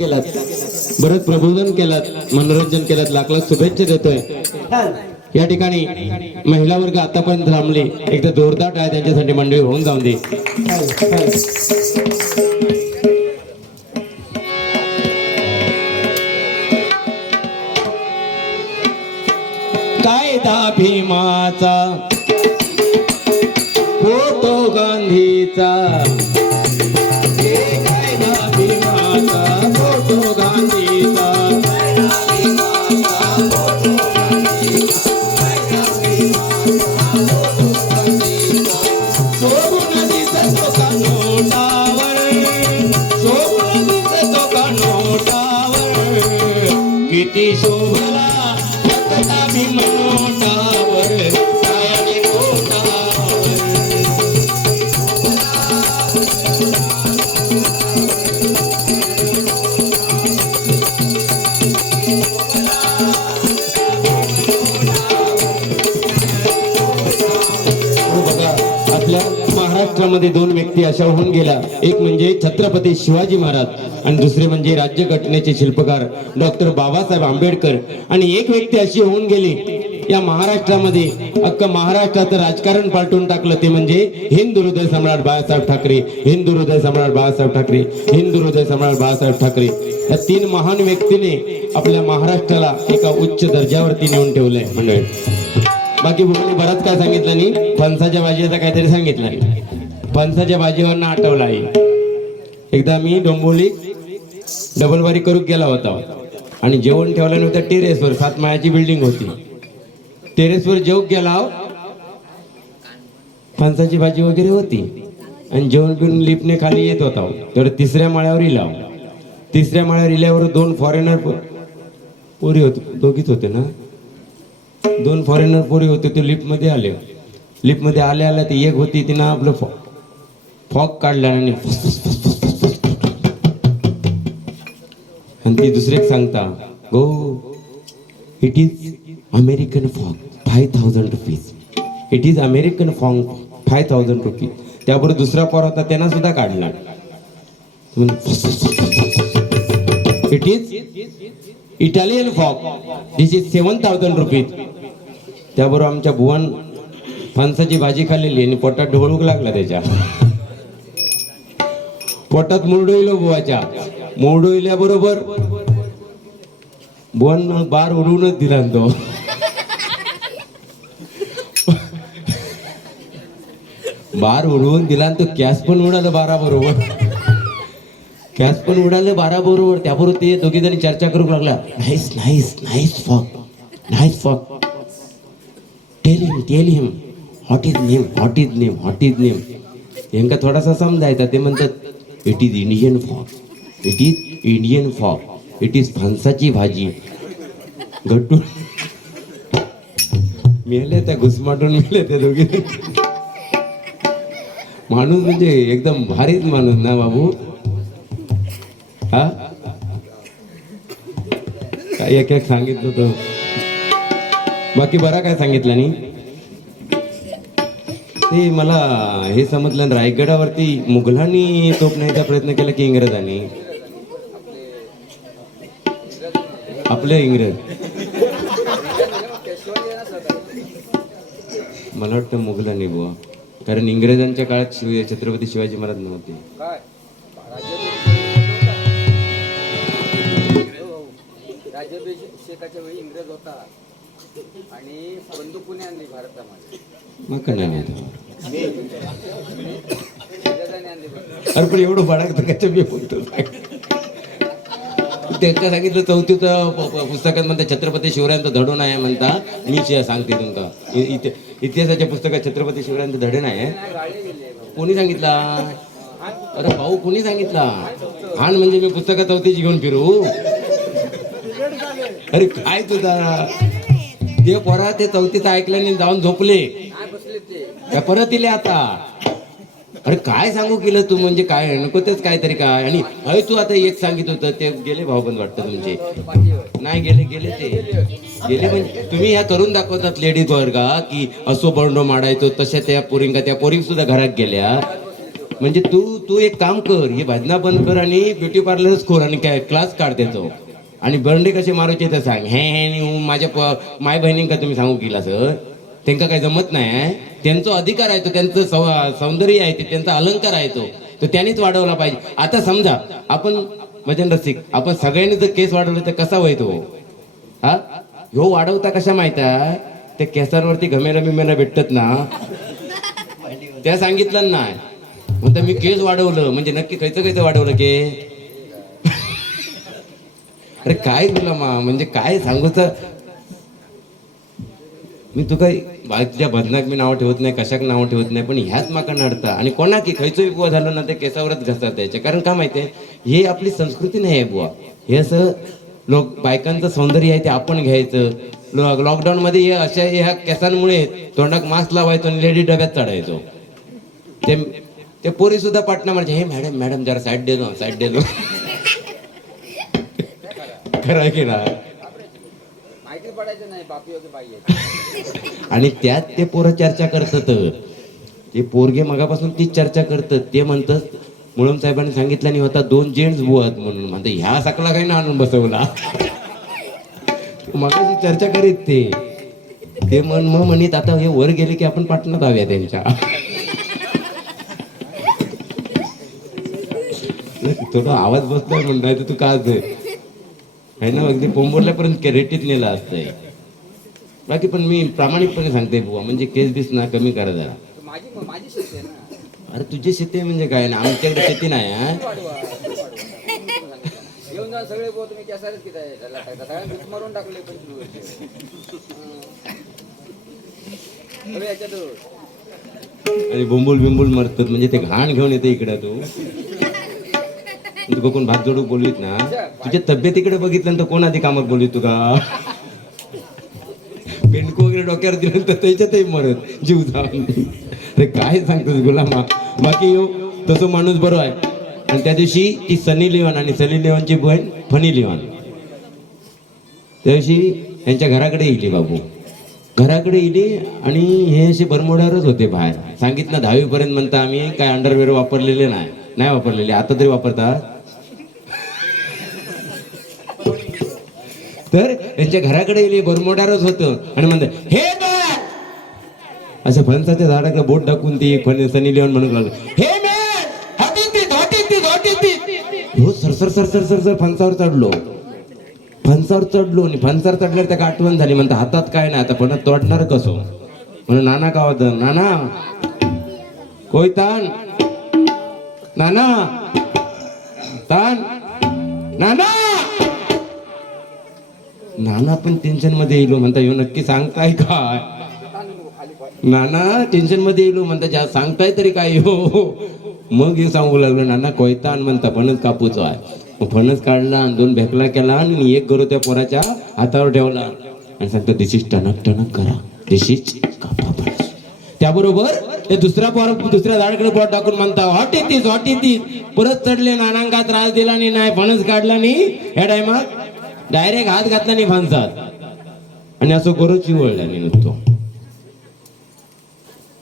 केलात, बरंच प्रबोधन केलात, मनोरंजन केलात, लाख लाख शुभेच्छा देतोय. या ठिकाणी महिला वर्ग आतापर्यंत थांबले, एकदा जोरदार टाळ्या त्यांच्यासाठी मंडळी होऊन जाऊन दे. कायदा भीमाचा, फोटो गांधीचा, कायदा भीमाचा, फोटो गांधीचा, शोभून दिसतो का नोटावर, शोभून दिसतो का नोटावर, किती शोभला कायदा भीम नोटावर, कायदा नोटावर. आपल्या महाराष्ट्रामध्ये दोन व्यक्ती अशा होऊन गेल्या, एक म्हणजे छत्रपती शिवाजी महाराज आणि दुसरे म्हणजे राज्यघटनेचे शिल्पकार डॉक्टर बाबासाहेब आंबेडकर. आणि एक व्यक्ती अशी होऊन गेली या महाराष्ट्रामध्ये, अख्खं महाराष्ट्राचं राजकारण पालटून टाकलं, ते म्हणजे हिंदू हृदय सम्राट बाळासाहेब ठाकरे, हिंदू हृदय सम्राट बाळासाहेब ठाकरे, हिंदू हृदय सम्राट बाळासाहेब ठाकरे. या तीन महान व्यक्तीने आपल्या महाराष्ट्राला एका उच्च दर्जावरती नेऊन ठेवलंय मंडळी. बाकी भूमीने बराच काय सांगितलं नाही, फणसाच्या भाजीचा काहीतरी सांगितलं नाही. फणसाच्या भाजीवरनं आठवलं आहे, एकदा मी डोंबोली डबलबारी करून गेला होता आणि जेवण ठेवलं नव्हतं टेरेसवर, 7 माळ्याची बिल्डिंग होती. टेरेसवर जेवण गेला, फणसाची भाजी वगैरे होती आणि जेवण पिऊन लिफ्टने खाली येत होता. तर 3ऱ्या माळ्यावर इला, 3ऱ्या माळ्यावर इल्यावर 2 फॉरेनर पोरी होते, दोघीच होते ना, 2 फॉरेनर पोरी होते. ते लिफ्टमध्ये आले, लिफ्टमध्ये आल्या आल्या ती एक होती, तिनं आपलं फॉग काढला आणि ती दुसरे सांगता, go it is American fog 5000 rupees, it is American fog 5000 rupees. त्याबरोबर दुसरा पोर होता, त्यांना सुद्धा काढला, it is Italian fog, this is 7000 rupees. त्याबरोबर आमच्या बुवान फणसाची भाजी खाल्लेली आणि पोटात ढोळूक लागला, त्याच्या पोटात मुरडोइलो बुवाच्या. मुरडोइल्याबरोबर बुवान बार उडवूनच दिला तो. बार उडवून दिला आणि तो कॅस पण उडालं 12 बरोबर, कॅस पण उडालं 12 बरोबर. त्याबरोबर ते दोघी जणी चर्चा करू लागला, nice nice nice fog, nice fog, tell him what is name, what is name, what is name. यांका थोडासा समजायचा. ते म्हणतात it is Indian fog, it is Indian fog, it is फणसाची भाजी. गट्टू मेले, त्या घुसमाटून मेले ते दोघे. माणूस म्हणजे एकदम भारीच माणूस ना बाबू. हा काय एक एक सांगितलं होतं, बाकी बरा काय सांगितलं नाही. ते मला हे समजलं, रायगडावरती मुघलांनी तोफण्याचा प्रयत्न केला की इंग्रजांनी? आपले इंग्रज, मला वाटतं मुघलांनी बुवा, कारण इंग्रजांच्या काळात छत्रपती शिवाजी महाराज नव्हते. राज्याभिषेकाच्या वेळी इंग्रज होता आणि बंदूक कोणी आणली भारतामध्ये? मग का नाही माहिती. इंग्रजांनी आणली. अरे पण एवढं बाळा त्याच्या मी बोलतो. त्यांना सांगितलं 4थीचं पुस्तकात म्हणता छत्रपती शिवरायांचं धडून आहे म्हणता. मी सांगते तुमका इतिहासाच्या पुस्तकात छत्रपती शिवरायांचं धडे नाही. कोणी सांगितला? अरे भाऊ कोणी सांगितला? हान म्हणजे मी पुस्तकात 4थीची घेऊन फिरू? अरे काय तुझा ते पोरा ते 4थीचं ऐकल्याने जाऊन झोपले त्या परत इले आता. अरे काय सांगू केलं तू, म्हणजे काय नको तेच काहीतरी काय. आणि अरे तू आता एक सांगित होतं ते गेले भाऊबंद वाटतं तुमचे? नाही गेले ते गेले. म्हणजे तुम्ही ह्या करून दाखवतात लेडीज वर्गा की असो बंडो माडायचो तशा त्या पोरींका, त्या पोरी सुद्धा घरात गेल्या. म्हणजे तू तू एक काम कर, हे भजना बंद कर आणि ब्युटी पार्लरच खोल आणि काय क्लास काढ त्याचो. आणि बंडे कसे मारूचे तर सांग. हे माझ्या माय बहिणींका तुम्ही सांगू केला सर, त्यांना काही जमत नाही आहे. त्यांचा अधिकार आहे तो, त्यांचं सौंदर्य आहे ते, त्यांचा अलंकार आहे तो त्यांनीच वाढवला पाहिजे. आता समजा आपण भजन रसिक, आपण सगळ्यांनी जर केस वाढवलं तर कसा होईल तो? हा, ह्यो वाढवता कशा माहित आहे? त्या केसांवरती घमेला बिमेला भेटतात ना, त्या सांगितलं नाही. म्हणता मी केस वाढवलं म्हणजे नक्की खायचं वाढवलं के? अरे काय तुला म्हणजे काय सांगू तर मी तू काय तुझ्या भजनाक मी नाव ठेवत नाही, कशाक नाव ठेवत नाही, पण ह्याच माका नडता. आणि कोणा की खयचोही बुवा झालं ना ते केसावरच घसरत यायचे. कारण का माहितीये, हे आपली संस्कृती नाही आहे बुवा. हे असं बायकांचं सौंदर्य आहे ते आपण घ्यायचं. लॉकडाऊन मध्ये हे अशा ह्या केसांमुळे तोंडाक मास्क लावायचो आणि लेडी डब्यात चढायचो. ते पोरी सुद्धा पाटणा म्हणजे, हे मॅडम मॅडम जरा साईड देलो खरं की ना. माहिती पडायचं नाही बापी होते बाई आहेत. आणि त्यात ते पोरं चर्चा करतात, ते पोरगे मगापासून तीच चर्चा करतात. ते म्हणतात मुळम साहेबांनी सांगितलं नाही होता 2 जेंट्स बुवात म्हणून. म्हणते ह्या सकला काही ना आणून बसवला. मगाशी चर्चा करीत ते मग म्हणित आता हे वर गेले की आपण पाठणात आव्या त्यांच्या. थोडा आवाज बसलाय म्हणताय तर तू का आहे ना, अगदी पोंबोरल्यापर्यंत रेटीत नेला असतंय. बाकी पण मी प्रामाणिकपणे सांगते बुवा, म्हणजे केस बीस ना कमी करा जरा. माझी शेती आहे ना. अरे तुझी शेती म्हणजे काय ना, आमच्याकडे शेती नाही. येऊन जाऊन सगळे बोल तुम्ही कॅसारच किती आहे मारून टाकले 25 वर्ष. आणि बिंबुल मरतात म्हणजे ते घाण घेऊन येते इकडे. तू बघून भात जोडू बोलवीत ना, तुझ्या तब्येतीकडे बघितलं तर कोण आधी कामात बोलवीत तुका? बेंडको वगैरे डोक्यावर दिलं तर त्याच्यातही मरत जीव जाऊन. अरे काय सांगतोस गुलामा. बाकी यो तसं माणूस बरो आहे. आणि त्या दिवशी ती सनी लिओन आणि सनी लिओनची बहीण फनी लिओन त्या दिवशी यांच्या घराकडे येईल बाबू. घराकडे येली आणि हे असे बरमोड्यावरच होते बाहेर. सांगितलं 10वी पर्यंत म्हणता आम्ही काय अंडरवेअर वापरलेले नाही वापरलेले. आता तरी वापरतात. तर त्यांच्या घराकडे येईल बरमोड्यावरच होतं आणि म्हणतात हे मॅन, असं फणसाच्या झाडाकडे बोट टाकून ती सनी लिओन म्हणून लागलं, हे मॅन हो सर फणसावर चढलो आणि फणसावर चढल्यावर त्या आठवण झाली. म्हणता हातात काय नाही आता पण तोडणार कसो. म्हणून नाना का होत, नाना कोय तान, नाना तान, नाना पण टेन्शन मध्ये येलो. म्हणता येऊ नक्की सांगताय काय? नाना टेन्शन मध्ये येलो. म्हणता सांगताय तरी काय हो? मग हे सांगू लागलो, नाना कोयतान म्हणता फणस कापूचो आहे. फणस काढला आणि 2 भेकला केला आणि एक गरो त्या पोराच्या हातावर ठेवला आणि सांगतो दिस इज टणक करा, दिस इज कापा फणस. त्याबरोबर ते दुसऱ्या झाडाकडे पोट टाकून म्हणता हॉट येतीस. परत चढले, नानांका त्रास दिला नाही फणस काढला नाही. ह्या टायमात डायरेक्ट हात घातला नाही फणसात आणि असं गरो चिवळला नाही नुसतो.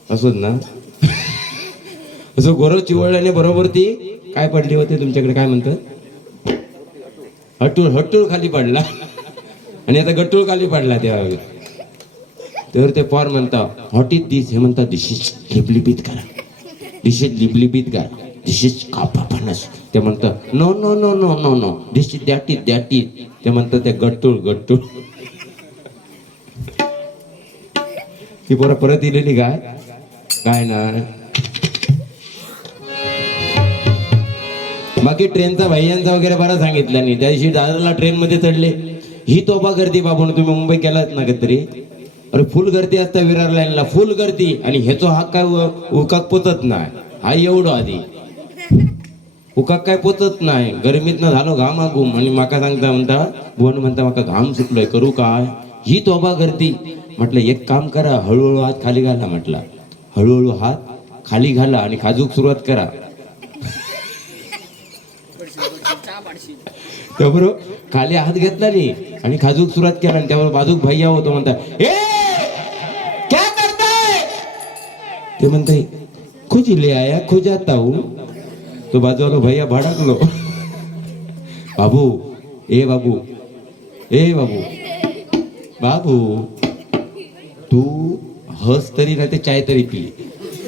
असोच ना असं गोरव चिवळल्याने बरोबर ती काय पडली होती तुमच्याकडे काय म्हणतात, हट्टूळ खाली पडला. आणि आता गट्टूळ खाली पडला. तेव्हा ते पोर म्हणता हॉट इज दिस. हे म्हणतात दिस इज लिपलिपित करा, दिस इज लिपलिपित करा, दिस इज कापा फणस. ते म्हणतात no no no no no no this is that is. ते म्हणतात ते गट्टूळ. ती पोरं परत दिलेली काय ना. बाकी ट्रेनचा भैयांचा वगैरे बरा सांगितलं नाही. त्या दिवशी दादरला ट्रेन मध्ये चढले, ही तोबा गर्दी बाबून. तुम्ही मुंबई केलात ना कधीतरी? अरे फुल गर्दी असता विरार लाईनला, फुल गर्दी. आणि ह्याचो हा काय उकाक पोचत नाही. हा एवढं आधी उकाक काय पोचत नाही. गरमीतनं झालो घामाघूम. आणि माका म्हणता भुवन म्हणता माका घाम सुटलोय, करू काय? ही तोबा गर्दी. म्हटलं एक काम करा, हळूहळू हात खाली घाला. म्हटलं हळूहळू हात खाली घाला आणि खाजूक सुरुवात करा. त्याबरोबर खाली हात घेतला नाही आणि खाजूक सुरुवात केला. आणि त्यावर बाजूक भैया होतो. म्हणता ए क्या करताय? ते म्हणताय खुज ले आया खुजाता हूँ. तो बाजूवाला भैया भडकलो. बाबू ए बाबू ए बाबू बाबू तू हस तरी नाही ते चाय तरी पी.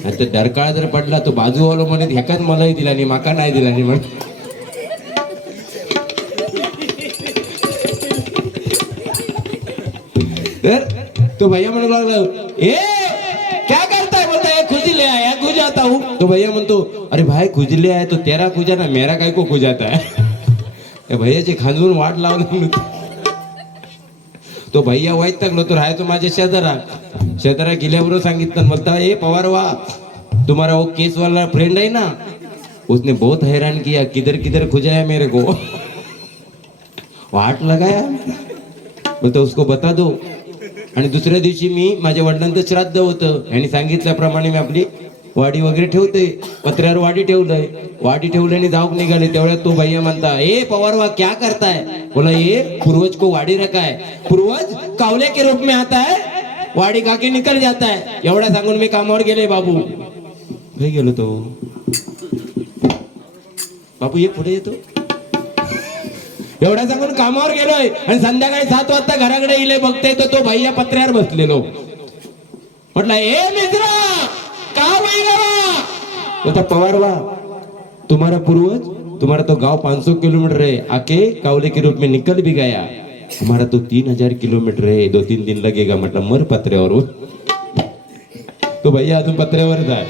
आता डरकाळ जर पडला तो बाजूवालो म्हणे ह्याकाच मलाही दिला नाही माका नाही दिला नाही म्हण. तर तो भैया म्हणू लागला ए क्या करता है बोलता है खुजले आया खुजाता हूँ. तो भैया म्हणतो अरे भाई खुजले आहे तो तेरा खुजा ना मेरा काय को खुजाता है. त्या भैयाची खांजून वाट लावली. तो भैया वैतागलो तो राहायचो माझ्या शेजारा गेल्याबरोबर सांगितलं बोलता ए पवार वा तुम्हारा वो केस वाला फ्रेंड है ना उसने बहुत हैरान किया किधर किधर खुजाया मेरे को. वाट लगाया बोलता उसको बता दो. आणि दुसऱ्या दिवशी मी माझ्या वडिलांचं श्राद्ध होतं यांनी सांगितल्याप्रमाणे मी आपली वाडी वगैरे ठेवते. पत्र्यावर वाडी ठेवलंय. वाडी ठेवल्याने जाऊक निघाले तेवढ्यात तो भैया म्हणता ए पवार वा क्या करता है. बोला ये पूर्वज को वाडी रखा है. पूर्वज कावले के रूप में आता है वाडी काके निकल जाता है. एवढा सांगून मी कामावर गेले. बाबू घरी गेलो तो. बाबू ये पुढे येतो. एवढा सांगून कामावर गेलोय आणि संध्याकाळी 7 वाजता घराकडे इले बघते तो भैया पत्र्यावर बसलेलो. म्हटलं ए मित्रा का बोलता पवार वा तुम्हारा पूर्वज तुम्हारा तो गांव 500 किलोमीटर है आके कावले के रूप में निकल भी गया. हमारा तो 3000 किलोमीटर है 2-3 दिन लगेगा. म्हटलं मर पत्र्यावर. तो भैया अजून पत्र्यावरच आहे.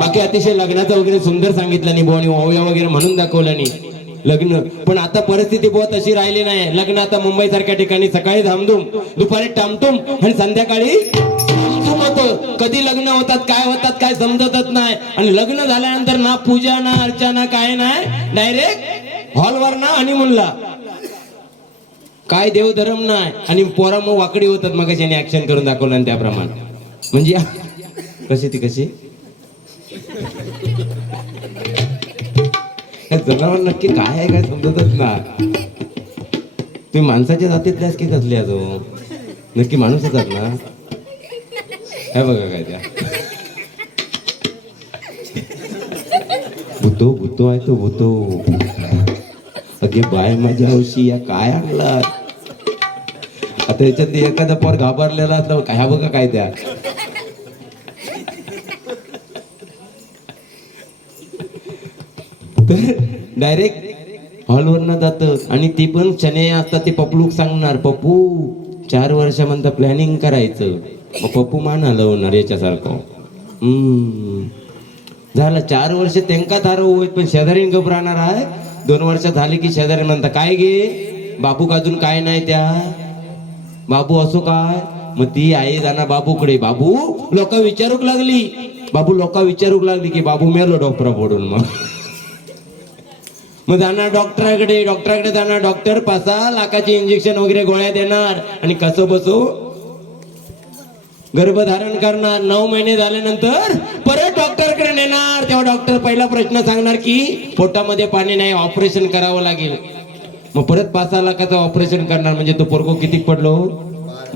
बाकी अतिशय लग्नाचं वगैरे सुंदर सांगितलं नाही बोणी ओव्या वगैरे म्हणून दाखवलं नाही लग्न. पण आता परिस्थिती बहुत अशी राहिली नाही. लग्न आता मुंबई सारख्या ठिकाणी सकाळी धामधूम दुपारी टामटूम आणि संध्याकाळी होतं. कधी लग्न होतात काय समजतच नाही. आणि लग्न झाल्यानंतर ना पूजा ना अर्चना काय नाही डायरेक्ट हॉलवर ना हनीमूनला काय देवधर्म नाही. आणि पोरा मग वाकडी होतात मग कशाने ऍक्शन करून दाखवलं आणि त्याप्रमाणे म्हणजे कशी जनावर नक्की काय आहे काय समजतच ना. तुम्ही माणसाच्या जातीतल्यास की कसल्या तो नक्की माणूस येतात ना. काय बघा काय त्या भूतो आहे तो भूतो. अगे बाय माझ्या हौशी या काय आणला. आता याच्यात एखादा पोर घाबरलेला असला काय बघा काय त्या डायरेक्ट हॉलवरनं जातं. आणि ती पण चने असतात ते पप्लूक सांगणार पप्पू 4 वर्ष म्हणता प्लॅनिंग करायचं. मग पप्पू मान हलवणार याच्यासारखं. झालं 4 वर्ष त्यांका थारव होईल पण शेजारी गप राहणार आहे. 2 वर्ष झाली की शेजारी म्हणता काय गे बाबू अजून काय नाही त्या बाबू असो काय. मग ती आई जाणार बाबूकडे. बाबू लोक विचारूक लागली की बाबू मेलो डॉक्टर पडून. मग जाणार डॉक्टराकडे जाणार. डॉक्टर 5-6 लाखाची इंजेक्शन वगैरे गोळ्या देणार आणि कसं बसो गर्भधारण करणार. 9 महिने झाल्यानंतर परत डॉक्टरकडे नेणार. तेव्हा डॉक्टर पहिला प्रश्न सांगणार की पोटामध्ये पाणी नाही ऑपरेशन करावं लागेल. मग परत 5-6 लाखाचं ऑपरेशन करणार. म्हणजे तो पोरगो किती पडलो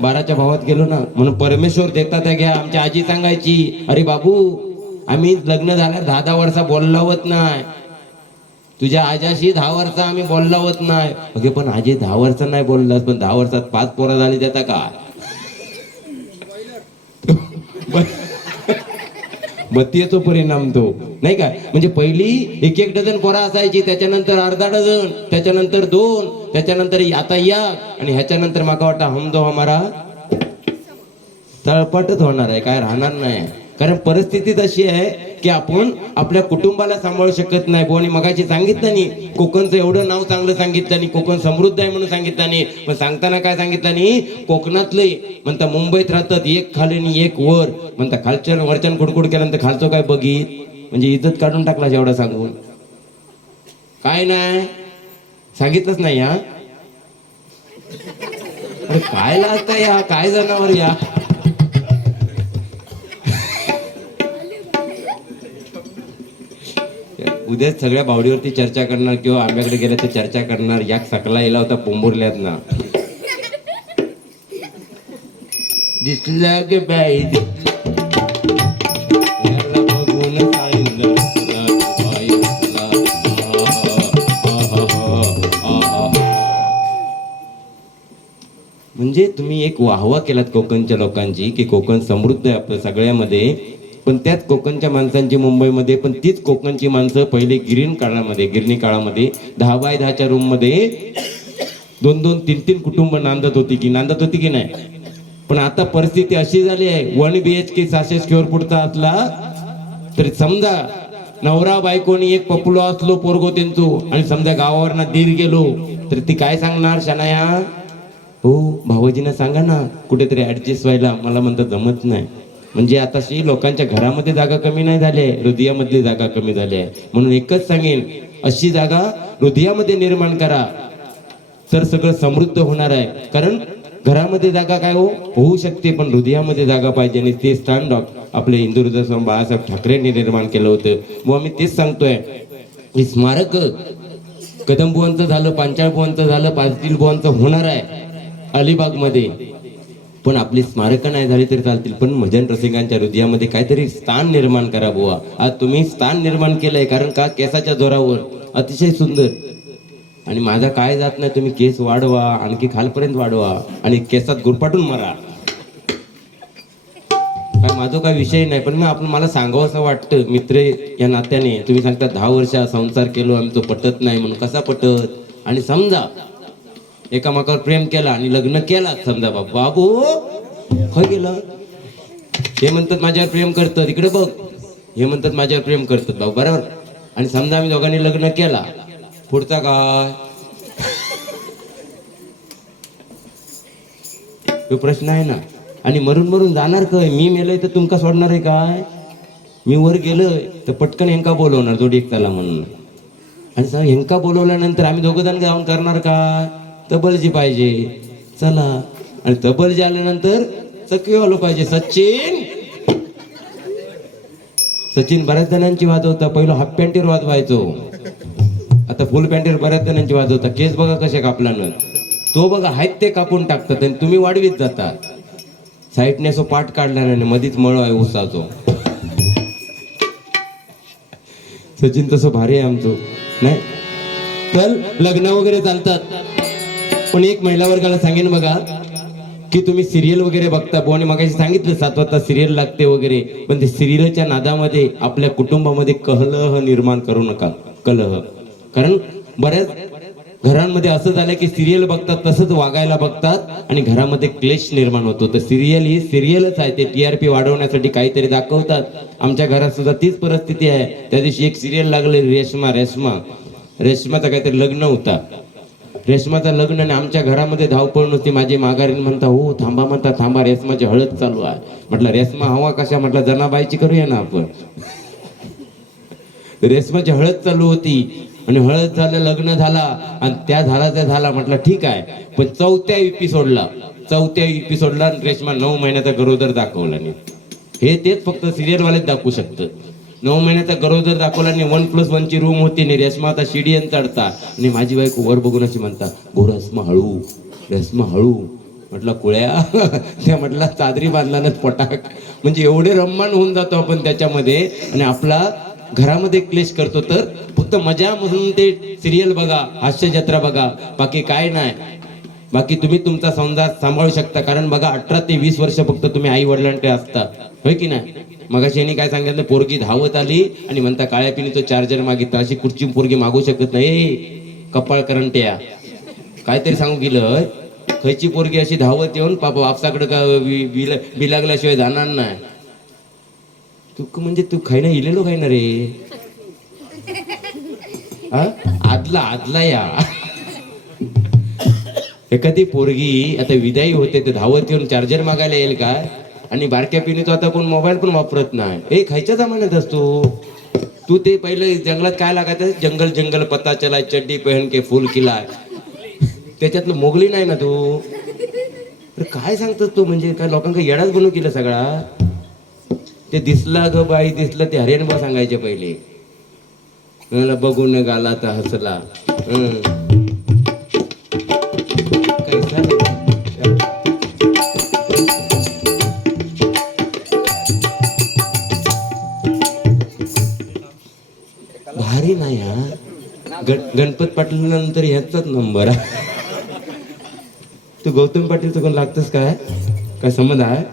12च्या भावात गेलो ना. म्हणून परमेश्वर देतात त्या घ्या. आमची आजी सांगायची अरे बाबू आम्ही लग्न झाल्या 10 वर्ष बोललावत नाही. तुझ्या आजाशी 10 वर्ष आम्ही बोललावत नाही. अगे पण आजी 10 वर्ष नाही बोललास पण 10 वर्षात 5 पोरं झाली देता का. बत्तीचा परिणाम तो नाही का. म्हणजे पहिली 1-1 डझन पोरा असायची. त्याच्यानंतर अर्धा डझन त्याच्यानंतर 2 त्याच्यानंतर आता 1 आणि ह्याच्यानंतर माका वाटतं हम दो हमारा तळपटच होणार आहे. काय राहणार नाही. कारण परिस्थिती तशी आहे की आपण आपल्या कुटुंबाला सांभाळू शकत नाही. बोनी मगाशी सांगितलं नाही कोकणचं एवढं नाव चांगलं सांगितलं नाही. कोकण समृद्ध आहे म्हणून सांगितलं नाही. पण सांगताना काय सांगितलं नाही कोकणातले म्हणता मुंबईत राहतात एक खाली आणि एक वर. म्हणता खालच्या वरच्यान कुडकुड केल्यानंतर खालचं काय बघित म्हणजे इज्जत काढून टाकला जेवढा सांगून काय नाही सांगितलंच नाही. हा काय लागतं या काय जनावर या. उद्या सगळ्या बावडीवरती चर्चा करणार किंवा आंब्याकडे गेल्या तर चर्चा करणार. याक सकला येला होता पोंबुरल्यात ना दिसला गे बाई म्हणजे तुम्ही एक वाहवा केलात कोकणच्या लोकांची की कोकण समृद्ध आहे आपलं सगळ्यामध्ये, पण त्याच कोकणच्या माणसांची मुंबईमध्ये, पण तीच कोकणची माणसं पहिले गिरणी काळामध्ये 10x10च्या रूममध्ये 2-2, 3-3 कुटुंब नांदत होती की नाही. पण आता परिस्थिती अशी झाली आहे 1 BHK 600 स्क्वेअर फूटचा असला तरी समजा नवरा बायकोनी एक पपुलो असलो पोरगो त्यांचो आणि समजा गावावरनं दीर गेलो तर ती काय सांगणार शनाया, हो भाऊजींना सांगा ना कुठेतरी ऍडजस्ट व्हायला, मला म्हणतात जमत नाही. म्हणजे आताशी लोकांच्या घरामध्ये जागा कमी नाही झाली आहे, हृदयामधली जागा कमी झाली आहे. म्हणून एकच सांगेन, अशी जागा हृदयामध्ये निर्माण करा तर सगळं समृद्ध होणार आहे. कारण घरामध्ये जागा काय होऊ शकते, पण हृदयामध्ये जागा पाहिजे. आणि ते स्थान आपले इंदुरदर बाळासाहेब ठाकरेंनी निर्माण केलं होतं. व मी तेच सांगतोय की स्मारक कदमबुवांचं झालं, पांचाळबुवांचं झालं, पाटीलबुवांचं होणार आहे अलिबागमध्ये, पण आपली स्मारकं नाही झाली तरी चालतील, पण भजन रसिकांच्या हृदयामध्ये काहीतरी स्थान निर्माण करा बुवा. आज तुम्ही स्थान निर्माण केलंय, कारण का केसाच्या जोरावर अतिशय सुंदर. आणि माझा काय जात नाही, तुम्ही केस वाढवा, आणखी खालपर्यंत वाढवा आणि केसात गुरपाटून मारा, काय माझा काय विषय नाही. पण मला सांगावं असं वाटतं मित्र या नात्याने. तुम्ही सांगता 10 वर्ष संसार केलो आमचं पटत नाही म्हणून, कसा पटत? आणि समजा एकामेकावर प्रेम केला आणि लग्न केला, समजा बाबू खय गेलं, हे म्हणतात माझ्यावर प्रेम करतात, इकडे बघ, हे म्हणतात माझ्यावर प्रेम करतात बाबू, बरोबर. आणि समजा आम्ही दोघांनी लग्न केला, पुढचा काय तो प्रश्न आहे ना. आणि मरून मरून जाणार काय? मी मेलोय तर तुमका सोडणार आहे काय? मी वर गेलोय तर पटकन हेंका बोलवणार जोडी एक त्याला म्हणून. आणि सर हेंका बोलवल्यानंतर आम्ही दोघं जण जाऊन करणार काय? तबलजी पाहिजे, चला. आणि तबलजी आल्यानंतर चक्की आलो पाहिजे. सचिन बऱ्याच जणांची वाजवता, पहिलं हाफ पॅन्टीवर वाजवायचो, आता फुल पॅन्टीवर बऱ्याच जणांची वाजवता. केस बघा कसे कापल्यानं, तो बघा हायत ते कापून टाकतात आणि तुम्ही वाढवीत जाता. साईडने असं पाठ काढला नाही, मधीच मळ आहे उसाचो. सचिन तसं भारी आहे आमचं, नाही तर लग्न वगैरे चालतात. पण एक महिला वर्गाला सांगेन बघा की तुम्ही सिरियल वगैरे बघता, बोने मगाशी सांगितलं 7 वाजता सिरियल लागते वगैरे, पण ते सिरियलच्या नादामध्ये आपल्या कुटुंबामध्ये कलह निर्माण करू नका. कलह, कारण बऱ्याच घरांमध्ये असं झालं की सिरियल बघतात तसंच वागायला बघतात आणि घरामध्ये क्लेश निर्माण होतो. तर सिरियल ही सिरियलच आहे, ते TRP वाढवण्यासाठी काहीतरी दाखवतात. आमच्या घरात सुद्धा तीच परिस्थिती आहे. त्या दिवशी एक सिरियल लागले, रेशमाचं काहीतरी लग्न होता. रेशमाचं लग्न आणि आमच्या घरामध्ये धावपळ नव्हती. माझी माघारीन म्हणता, हो थांबा, म्हणता थांबा, रेशमाची हळद चालू आहे. म्हटलं रेशमा हवा कशा? म्हटलं जनाबाईची करूया ना आपण. रेशमाची हळद चालू होती आणि हळद झालं, लग्न झाला आणि त्या झाला म्हटलं ठीक आहे. पण चौथ्या एपिसोडला रेशमा 9 महिन्याचा गरोदर दाखवला नाही. हे तेच फक्त सिरियलवालेच दाखवू शकतं. 9 महिन्याचा गरोदर दाखवला आणि 1+1 ची रूम होती आणि रेशमा आता शिडीयन चढता आणि माझी बायको वर बघून अशी म्हणता, गो रेशमा हळू. म्हटलं कुळ्या त्या म्हटलं चादरी बांधला पटाक. म्हणजे एवढे रम्मान होऊन जातो आपण त्याच्यामध्ये आणि आपला घरामध्ये क्लेश करतो. तर फक्त मजा म्हणून ते सिरियल बघा, हास्य जत्रा बघा, बाकी काय नाही. बाकी तुम्ही तुमचा संसार सांभाळू शकता. कारण बघा 18 ते 20 वर्ष फक्त तुम्ही आई वडिलांकडे असता, होय की नाही. मगाशी यांनी काय सांगितलं, पोरगी धावत आली आणि म्हणता काळ्या पिनीचं चार्जर मागितलं. अशी कुठची पोरगी मागू शकत नाही. कपाळ करंट्या काहीतरी सांगू गेलं. खयची पोरगी अशी धावत येऊन पापा वापसाकडे का बिलागल्याशिवाय जाणार नाही. तू म्हणजे तू खायना इलेलो काय ना रे, आदला या एखादी पोरगी आता विदाई होते तर धावत येऊन चार्जर मागायला येईल काय? आणि बारक्या पिणी तो आता कोण मोबाईल पण वापरत नाही. हे खायच्या जमान्यात असतो तू. ते पहिले जंगलात काय लागायचं, जंगल पता चला, चड्डी पहन के फुल किला, त्याच्यातलं मोगली नाही ना तू. काय सांगतोस तू? म्हणजे काय लोकांना येडाच बनवून केलं सगळा. ते दिसला ग बाई दिसलं, ते हरियाणबा सांगायचे पहिले. बघून गाला तर हसला. भारी नाही हा. गणपत पाटील नंतर ह्याचाच नंबर. तू गौतम पाटीलचं कोण लागतस काय संबंध आहे?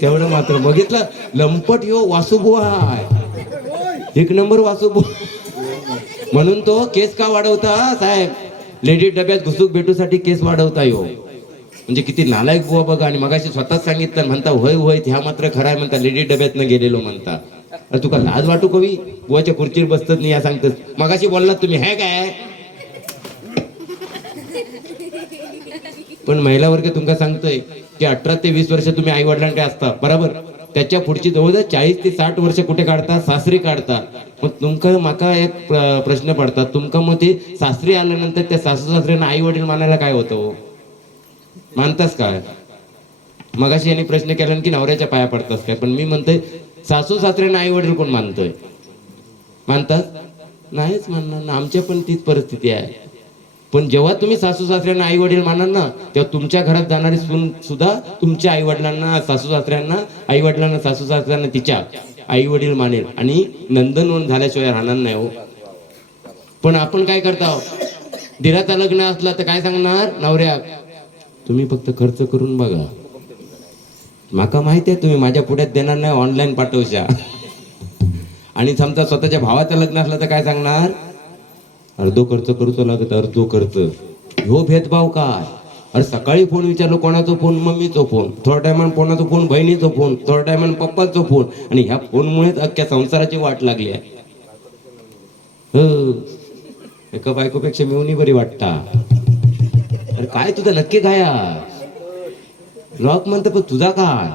तेवढं मात्र बघितलं, लंपट यो वासुबुवा आहे, एक नंबर वासुबुवा. म्हणून तो केस का वाढवता साहेब? लेडी डब्यात घुसूक भेटूसाठी केस वाढवता यो. म्हणजे किती नालायक बुवा बघा. आणि मगाशी स्वतःच सांगितलं, म्हणता होय होय ह्या मात्र खरं आहे म्हणता, लेडी डब्यातनं गेलेलो म्हणता. अरे तुका लाज वाटू कवी? बुवाच्या खुर्चीवर बसतात नाही या सांगतात. मगाशी बोललात तुम्ही हे काय? पण महिला वर्ग तुमका सांगतोय की 18 ते 20 वर्ष तुम्ही आई वडिलांकडे असता बरोबर. त्याच्या पुढची जवळजवळ 40 ते 60 वर्ष कुठे काढता? सासरी काढता. मग तुमका माका एक प्रश्न पडतात, तुमका मग ते सासरी आल्यानंतर त्या सासू सासऱ्यांना आई वडील मानायला काय होतं? मानतास काय? मगाशी यांनी प्रश्न केला की नवऱ्याच्या पाया पडतास काय? पण मी म्हणतोय सासू सासऱ्यांना आई वडील कोण मानतोय? मानतात? नाहीच मानणार ना. आमच्या पण तीच परिस्थिती आहे. पण जेव्हा तुम्ही सासू सासऱ्यांना आई वडील मानाल ना, तेव्हा तुमच्या घरात जाणारी सून सुद्धा तुमच्या आई वडिलांना सासू सासऱ्यांना, आई वडिलांना सासू सासऱ्यांना तिच्या आई वडील मानेल आणि नंदनवन झाल्याशिवाय राहणार नाही हो. पण आपण काय करता? दिराचं लग्न असलं तर काय सांगणार नवऱ्या? तुम्ही फक्त खर्च करून बघा, माका माहिती आहे तुम्ही माझ्या पुढ्यात देणार नाही, ऑनलाईन पाठवशा. आणि समजा स्वतःच्या भावाचं लग्न असलं तर काय सांगणार? अर्धो खर्च करूचो लागत, अर्धो खर्च. ह्यो भेदभाव काय? अरे सकाळी फोन विचारलो कोणाचा फोन? मम्मीचो फोन. थोड्या टायमान कोणाचा फोन? बहिणीचो फोन. थोड्या टायमान पप्पाचो फोन. आणि ह्या फोनमुळेच अख्ख्या संसाराची वाट लागली आहे. एका बायकोपेक्षा मिळून बरी वाटता. अरे काय तुझं नक्की काय? लॉक म्हणतं पण तुझा काय?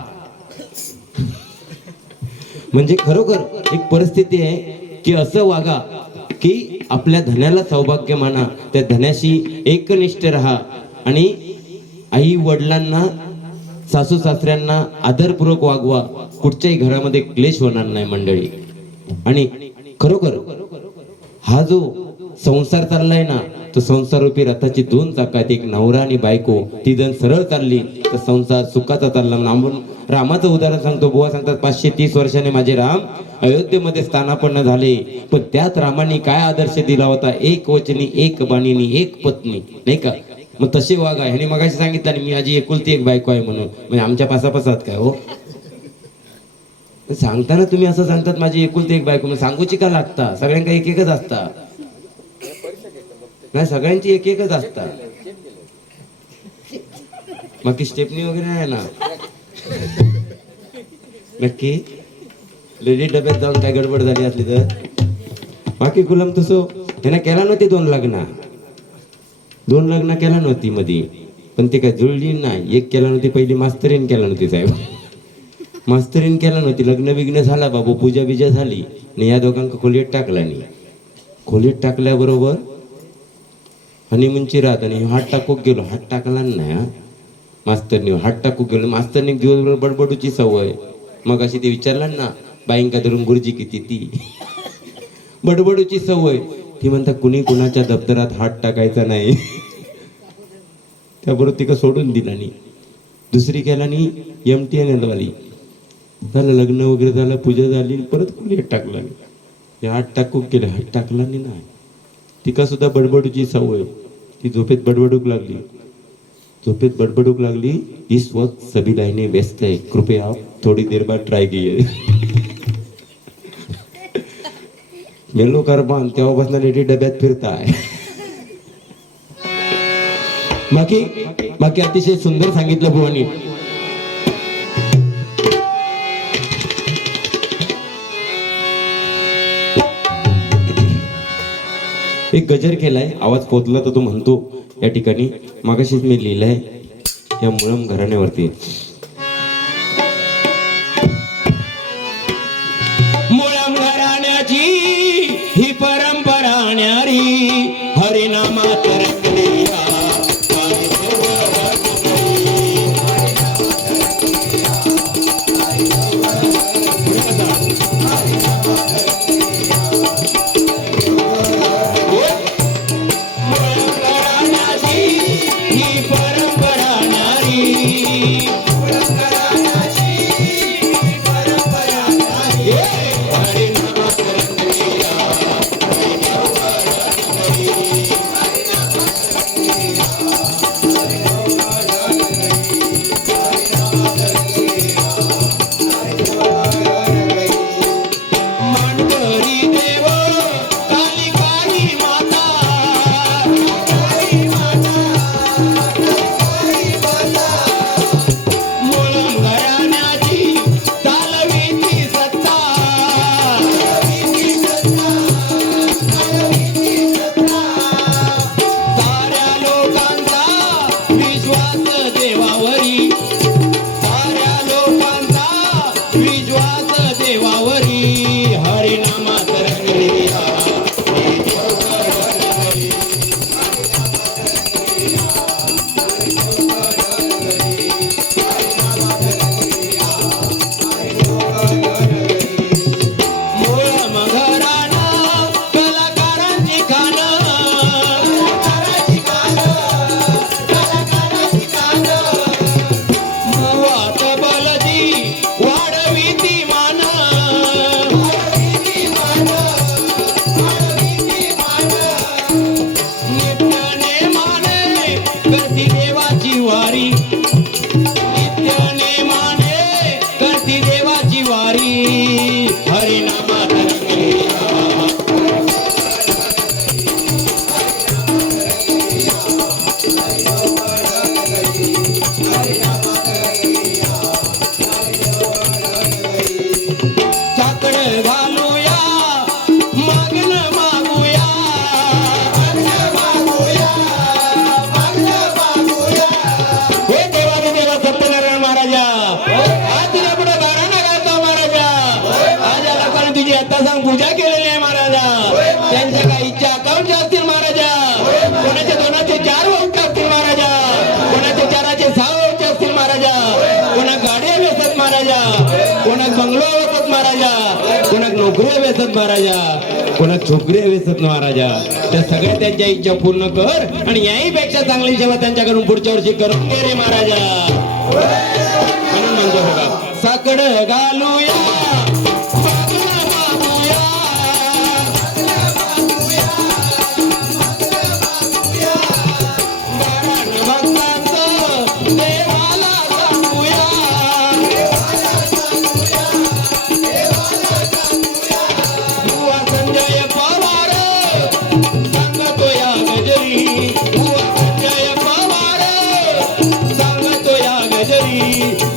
म्हणजे खरोखर एक परिस्थिती आहे की असं वागा की आपल्या धन्याला सौभाग्य माना, त्या धन्याशी एकनिष्ठ राहा आणि आई वडिलांना सासू सासऱ्यांना आदरपूर्वक वागवा. कुठच्याही घरामध्ये क्लेश होणार नाही मंडळी. आणि खरोखर हा जो संसार चाललाय ना, तो संसार रूपी रथाची 2 चाक आहेत, एक नवरा आणि बायको. ती जण सरळ चालली तर संसार सुखाचा चालला. आपण रामाचं उदाहरण सांगतो. बुवा सांगतात 530 वर्षाने माझे राम अयोध्येमध्ये स्थानापन्न झाले, पण त्याच रामाने काय आदर्श दिला होता? एक वचनी, एक बाणीनी, एक पत्नी, नाही का? मग तसे वागा. ह्याने मगाशी सांगितलं आणि मी माझी एकुलती एक बायको आहे म्हणून. म्हणजे आमच्या पासापासात काय हो? सांगताना तुम्ही असं सांगतात माझी एकुलती एक बायको, मग सांगूची का लागता? सगळ्यांका एक एकच असता नाही, सगळ्यांची एक एकच असता. बाकी स्टेपनी वगैरे आहे ना? नक्की लेडी डब्यात जाऊन काय गडबड झाली असली तर? बाकी गुलाम तसं त्यांना केला नव्हती 2 लग्न केला नव्हती मध्ये, पण ते काय जुळली नाही. एक केला नव्हती पहिली मास्तरीन केला नव्हती साहेब, मास्तरीन केला नव्हती. लग्न बिग्न झाला बाबू, पूजा बिजा झाली आणि या दोघांना खोलीत टाकला नाही. खोलीत टाकल्याबरोबर हनीमूनची रात आणि हात टाकूक गेलो. हात टाकला नाही मास्तरनी, हात टाकूक गेलो. मास्तरनी दिवसभर बडबडूची सवय. मग अशी ते विचारला ना बाईंका धरून गुरुजी किती, ती बडबडूची सवय. ती म्हणता कुणी कुणाच्या दप्तरात हात टाकायचा नाही. त्याबरोबर तिका सोडून दिला नाही. दुसरी केला नाही MTN वाली. झालं लग्न वगैरे झालं, पूजा झाली, परत कुणी टाकला नाही. हात टाकूक गेले, हात टाकला नाही. तिका सुद्धा बडबडूची सवय. ती झोपेत बडबडूक लागली. इस वक्त सभी लाइनें व्यस्त है, कृपया आप थोड़ी देर बाद ट्राय कीजिए. मेलो करबान तेव्हापासून लेडी डब्यात फिरताय. बाकी अतिशय सुंदर सांगितलं बुवानी. एक गजर केलाय, आवाज पोचला तर तो म्हणतो या ठिकाणी. मागाशीच मी लिहिलंय या मुळम घराण्यावरती. मुळम घराण्याची ही परंपरा न्यारी, हरिनामात रंगलेला नोकरी वेचत महाराजा, कोणा छोकरी वेचत महाराजा. त्या सगळ्या त्यांच्या इच्छा पूर्ण कर आणि याही पेक्षा चांगली सेवा त्यांच्याकडून पुढच्या वर्षी करून घे रे महाराजा. म्हणून म्हणतो बघा, साकड घालूया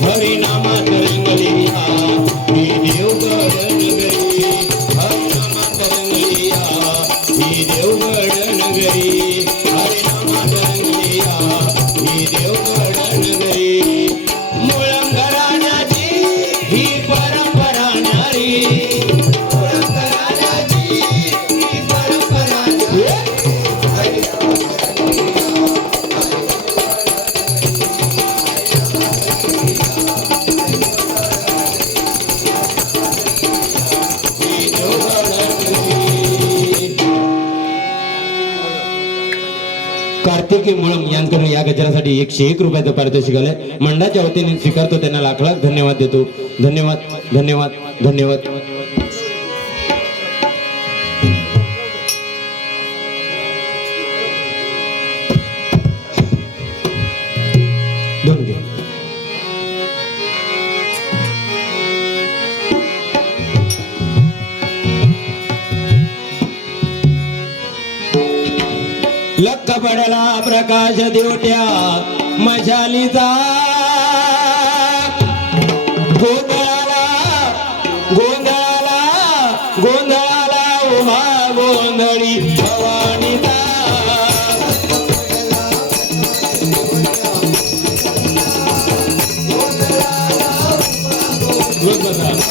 हरिनामात रंगलिया ही देवगड नगरी, हरिनामात रंगलिया ही देवगड नगरी, हरिनामात रंगलिया ही देवगड नगरी. मुळं घराण्याची ही परंपरा नारी, मुळं घराण्याची ही परंपरा नारी. कार्तिकी मुळम यांकडून या गजरासाठी 101 रुपयाचं पारितोषिक आलंय. मंडळाच्या वतीने स्वीकारतो, त्यांना लाख लाख धन्यवाद देतो. धन्यवाद धन्यवाद धन्यवाद. दोन घे. लख पडला प्रकाश देवट्या मशालीचा, गोंधळाला गोंधळाला गोंधळाला उभा गोंधळी भवानीचा. रोज बसा.